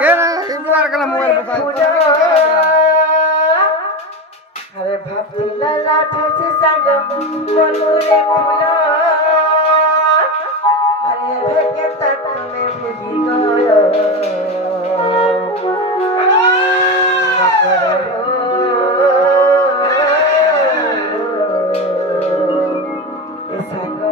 কেনা ইমরার কলা মোবাইল বসাই अरे भाभीला लाठी संग बोलुरे फूला अरे भेके तक में भूली गयो संग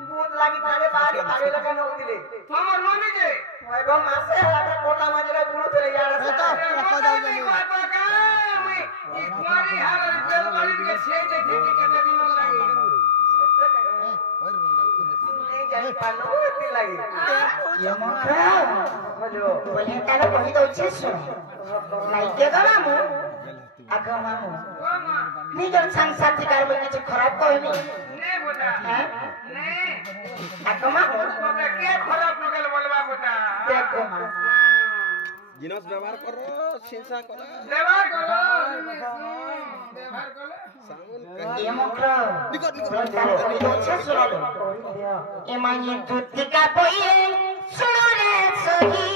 ভূত লাগি তারে বাড়ি পাগল কেন হইলে তোমার মনে যে এবং মাসে হাতে কোটা মাজরা গুলো চলে যারা তোমারই হার তেল বাড়ি দিকে সেই দেখে কেটে দিন লাগে জানি পানো হতে লাগে হলো বলে তাহলে কহি দଉଛି লাইকে গলামু আগ মামু নিজের সংসার থেকে আর কিছু খারাপ কইনি নে বেটা হ্যাঁ নে আগ মামু তোকে কে খারাপ লগেল বলবা বেটা দেখো মা জিনিস ব্যবহার করো শিনসা করো ব্যবহার করো ব্যবহার করো এ মুখর তাহলে কহি দଉଛି শুনো এ মাইয়ে দুতিকা বইয়ে শুনো রে সহি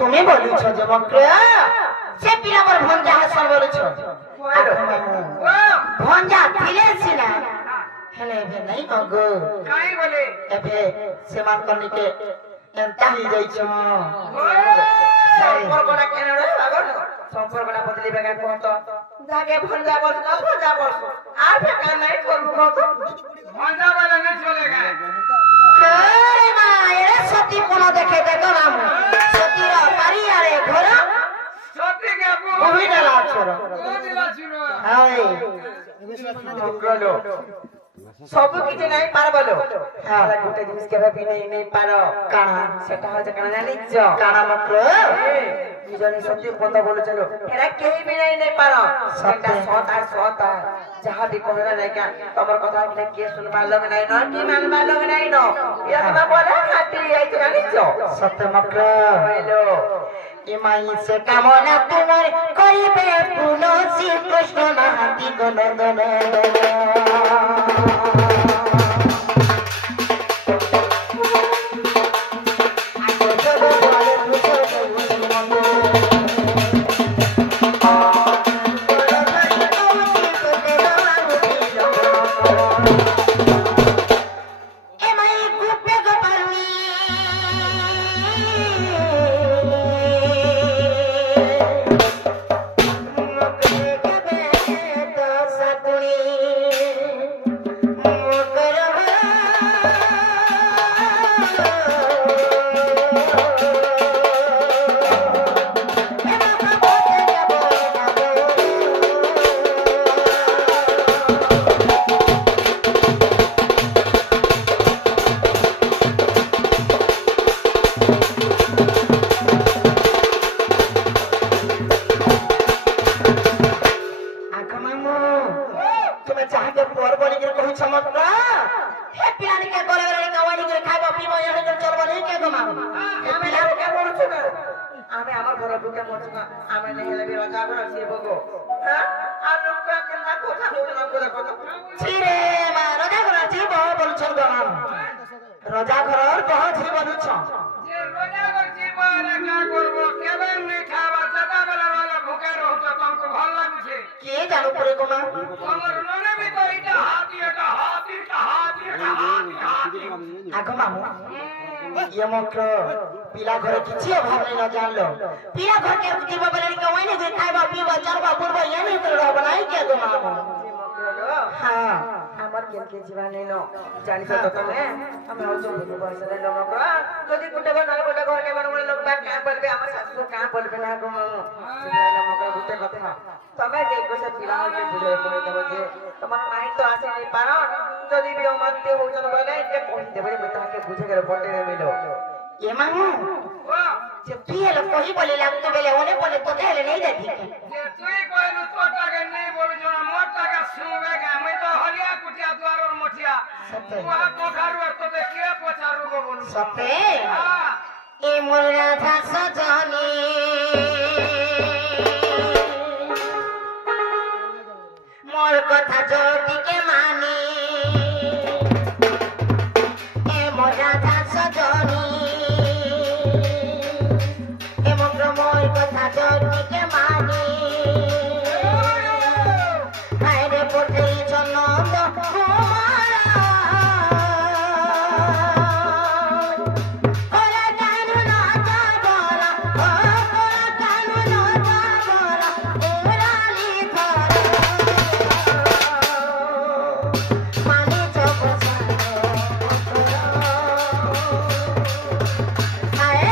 তুমি বলিছ যে মক্র সে পিলামর ভঞ্জা হাসল বলিছ ভঞ্জা ଥିଲେ ସିନା ହେଲେ ଏବେ ନାଇଁ କଗ କାଇଁ ବୋଲେ ଏବେ ସେମାନଙ୍କ ନିକେ ଏନ୍ତା ହେଇଯାଇଛ সম্পর্কটা কেন রে বাবা সম্পর্কটা বদলি বেগা কত যাকে ভঞ্জা বল না ভঞ্জা বল আর বেগা নাই করব কত ভঞ্জা বলে না চলেগা আরে মা এরে সতী কোন দেখে দেখো নাম সতীর পারি আরে ঘর সত্যি কে কবিতা লাছর দিলা ছিল হাই মঙ্গলো সব কিছু নাই পারবলো হ্যাঁ গোটে জিনিস কেবে বি নাই পারো কানা সেটা হচ্ছে কানা জানিছ কানা মক্র দুজনে সত্যি কথা বলেছিল এরা কেই বি নাই পারো সেটা সতা যাহা বি কহরা নাই কা তোমার কথা কিনা কে শুনবা লগে নাই ন কি মানবা লগে নাই ন ইয়া তোমা বলে হাতি আইছে জানিছ সত্যমক্র হইলো ইমাই সে কামনা তোমার করিবে পূর্ণ শ্রীকৃষ্ণ নাহাতি গণদন আমি আমার ঘরে ঢুকে মরছি না আমি নেহেলে বি রাজা ঘর আসি বগো হ্যাঁ আর লোকটা কেন কথা বলতে না করে কথা ছিরে মা রাজা ঘর জীব বলছ গমাম রাজা ঘর কহ ছি বলছ যে রোজা করছি বলে কা করব কেবল নি খাওয়া চাটা বেলা বেলা ভুকে রহতো তোমাকে ভালো লাগছে কে জানো করে গমা আমার মনে ভি তো এটা হাতি আগো মামু ইয়ে মক্র পিলা ঘরে কিছু অভাব নেই না জানলো পিলা ঘর কে জীব বলে কে ওইনে যে খাইবা পিবা চলবা পুরবা এনে তো রব নাই কে গো মামু হ্যাঁ আমার কেলকে জীবনে নো জানিস তো তুমি আমি হচ্ছে বুঝে বসে না লোক যদি গুটে বনা গুটে ঘর কে বলে লোক কা বলবে আমার শাশু কা বলবে না গো জীবনে লোক গুটে কথা তবে যে কোসে পিলা হইতে বুঝে পড়ে দেব যে তোমার মাই তো আসে নাই পারো যদি বি অমানতে হউছন বলে যে কইতে বলে মই তাকে বুঝে গেল বটে মিলো এ মামু যে পিয়ে লোক কই বলে লাগতো বলে ওনে বলে তো দেলে নেই দেখি যে তুই কইলু তোর টাকা নেই বলছ না মোর টাকা শুনবে কে আমি তো হলিয়া কুটিয়া দুয়ারর মঠিয়া তুয়া কোঠারু তো দেখে পচারু গো বলু সতে হ্যাঁ এ মোর রাধা সজনী মোর কথা জটিকে মানি এ মোর রাধা সজনী এ মোর কথা জটিকে মানি হায়রে পড়ে চনন্দ কুমারা ওরা কানু না যাবরা ওরা কানু না যাবরা ওরালি ধরা মানে জবসা হায়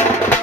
से